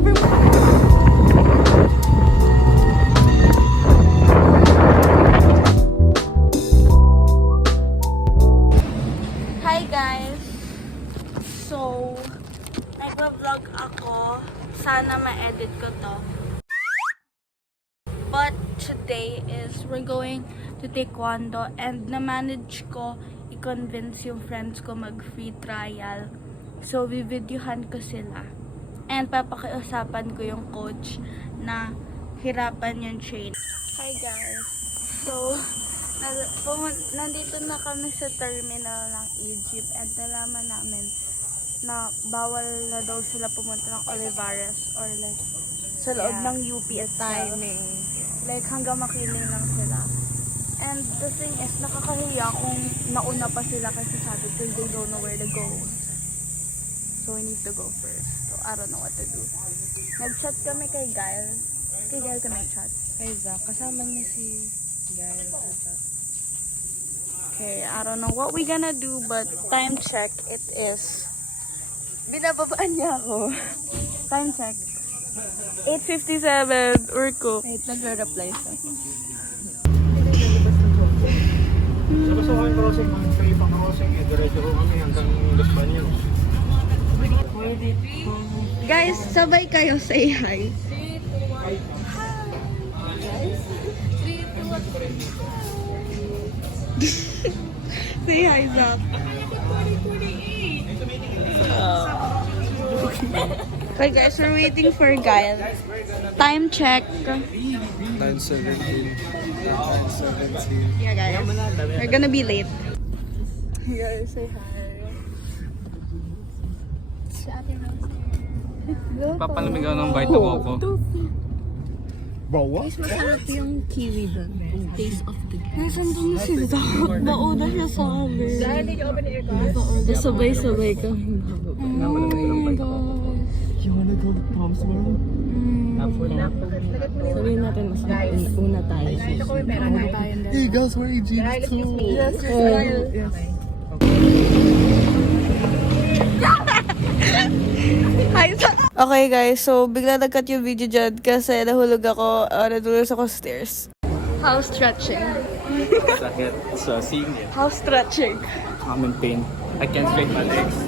over. Hi guys! So, nagpa-vlog ako. Sana ma-edit ko to. But today is we're going to taekwondo and na-manage ko i-convince yung friends ko mag-free trial. So, videohan ko sila. And papakiusapan ko yung coach na hirapan yung train. Hi guys! So, nandito na kami sa terminal ng Egypt and nalaman namin na bawal na daw sila pumunta ng Olivares or like sa loob ng UP timing. Like hanggang makiling lang sila. And the thing is, nakakahiya kung nauna pa sila kasi sabi because they don't know where to go. So we need to go first. So I don't know what to do. Nag-chat kami kay Gail. Kay Gail kami chat. Kay Zach, kasama niya si Gail ata. Okay, I don't know what we gonna do but time check it is. Binababaan niya ako. Time check. 8:57. Urko. Wait, nagre-reply siya. Sa Basuhan Crossing, ang free pang crossing, diretso ko kami hanggang Los Baños. Guys, sabay kayo say hi. Say hi, Zach. Okay guys, we're waiting for Gail. Time check. 9:17. Yeah guys, we're gonna be late. Hey guys, say hi. Papalamig ako ng Vita Coco. Guys, masarap yung kiwi doon. Taste of the kiwi. Nasaan doon si Zach? Nauna siya sa amin. Sabay-sabay kami. Oh my gosh. You wanna go to Tom's World? Sabihin natin mas una tayo. Hey guys, we're AG too. Yes, yes. Hi, okay guys, so bigla nag-cut yung video dyan kasi nahulog ako, nadulas ako sa stairs. How stretching? Sakit sa singit. How stretching? I'm in pain. I can't straight my legs.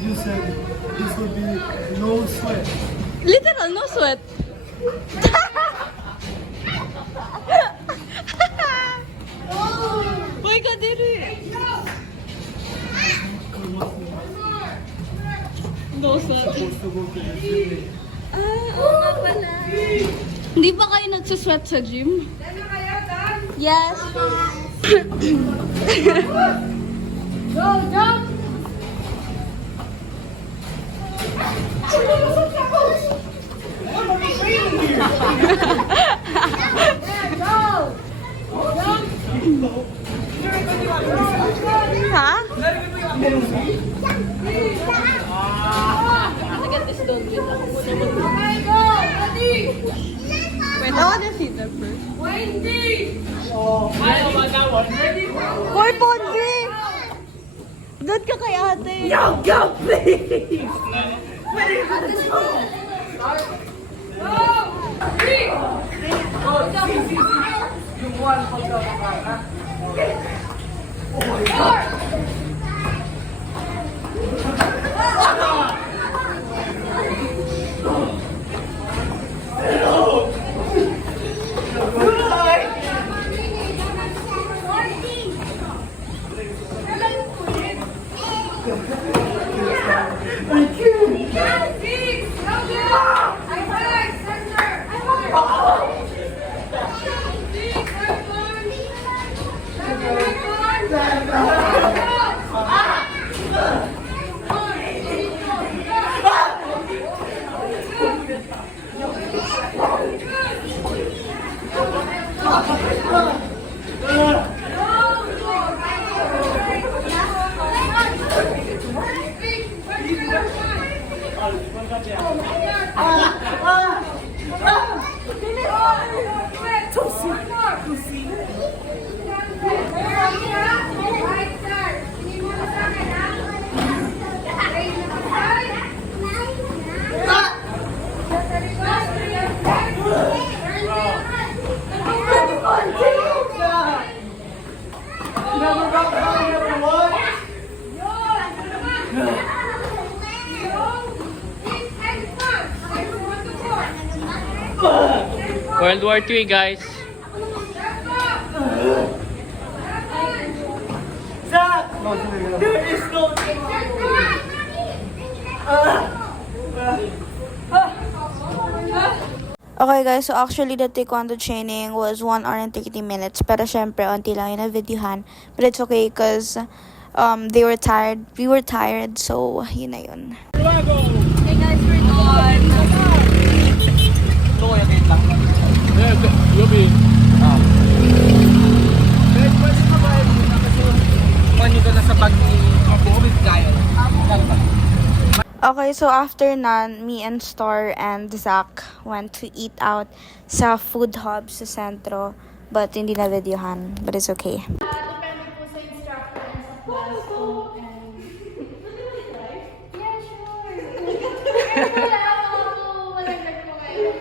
You said this would be no sweat. Literal, no sweat. Uy, kadiri. No sweat. Supposed to go to the gym. Oo nga pala. Hindi ba kayo nagsusweat sa gym? Yes. Go, jump! Ha? Wait, I wanna see them first. Hoy, Ponzi! Doon ka kay ate. Yo, go, please! World War III, guys. Okay guys, so actually the taekwondo training was 1 hour and 30 minutes. Pero syempre, onti lang yung na-videohan. But it's okay because they were tired. We were tired. So, yun na yun. Hey guys, we're done. Okay, so after nan, me and Star and Zach went to eat out sa food hub sa sentro. But hindi na videohan. But it's okay. Depende po sa instructor and sa class po. Yeah, sure. Wala ako. Malagdag po kayo.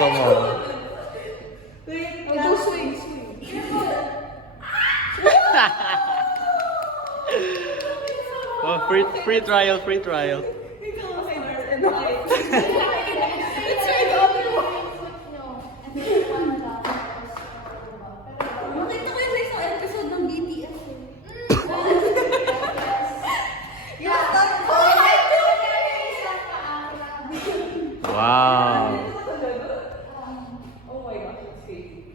Come on. Oh, free trial, free trial. Wow.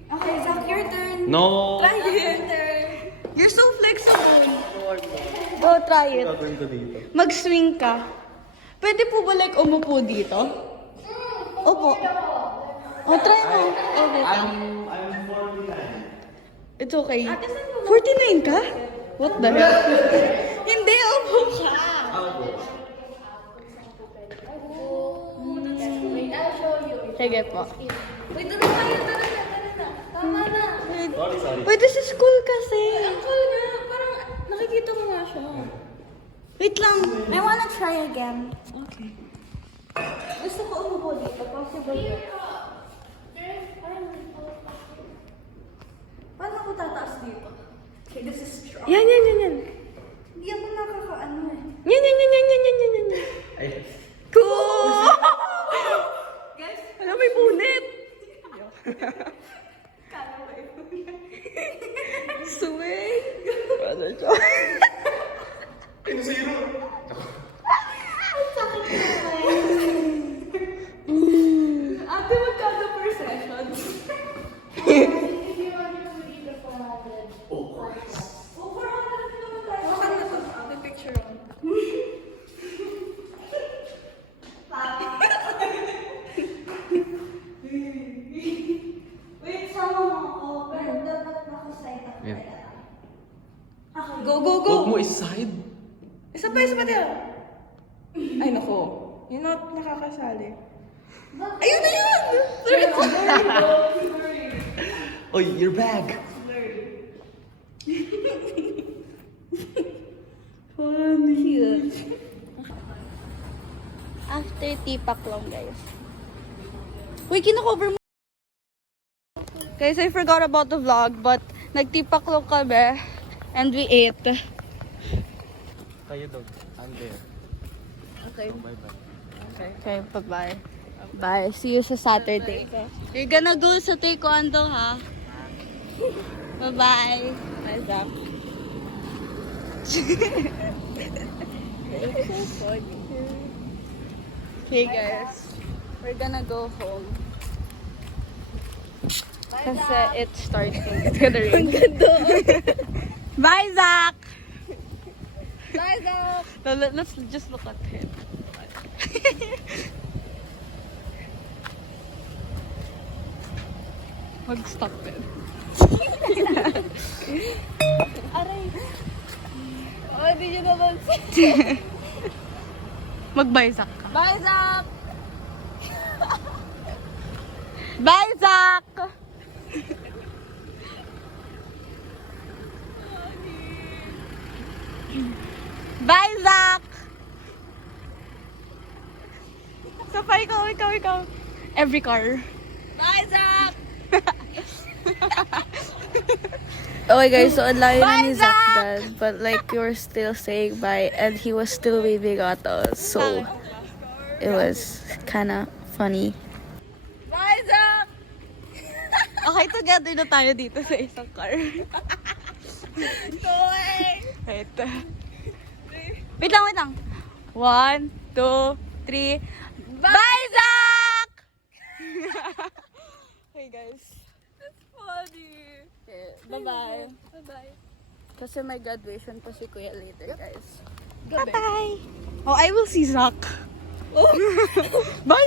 Okay, Zach, your turn. No. Try it. You're so flexible. Go try it. Mag-swing ka. Pwede po ba like umupo dito? Opo. Oh, try mo. Okay. I'm 49. It's okay. 49 ka? What the hell? Hindi, upo ka. Wait, I'll show you. Sige po. Wait, tara na. Tama na. Wait, this is school kasi. Ang cool nga. Parang nakikita mo nga siya. Wait lang. I wanna try again. Okay. Gusto ko umupo dito. Possible ba? Paano ko tataas dito? Okay, this is strong. Yan. Hindi ako nakakaano eh. Yan. Cool! Guys, Ano, may punit. kala mo eh. Swing. Ate, magkano per session? If you want to read the 400. Oh, 400 naman tayo. Baka na to. Ate, picture on. Wait, sama mo ako. Pero dapat nakaside ako. Yeah. Go, go, go! Huwag mo iside. Isa pa tayo. Ay, nako. You're not nakakasali. Ayun na yun! Oy, your bag. Cute. After tipak lang, guys. Wait, kinakover mo. Guys, I forgot about the vlog, but nagtipak lang kami. And we ate. Tayo dog. I'm there. Okay. Bye-bye. Okay, bye-bye. Bye. See you sa Saturday. You're gonna go sa taekwondo, ha? Bye-bye. Bye, Zach. Okay guys, we're gonna go home. Kasi it's starting. It's gonna rain. Bye, Zach! Bye, Zach! No, let's just look at him. Mag-stop it. Aray. Oh, di nyo naman Mag-bye, Zach ka. Bye, Zach! Bye, Zach! Bye, Zach! So pa, ikaw. Every car. Bye, Zach! Okay guys, so ang layo na ni Zach dad, but like we were still saying bye and he was still waving at us, so it was kinda funny. Bye, Zach! Okay, together na tayo dito sa isang car. Wait. Wait lang. 1, 2, 3. Bye, Zach! Hey guys. Funny. Okay, bye-bye. Bye-bye. Kasi may graduation pa si Kuya later, guys. Gabi. Bye! Oh, I will see Zach. Bye,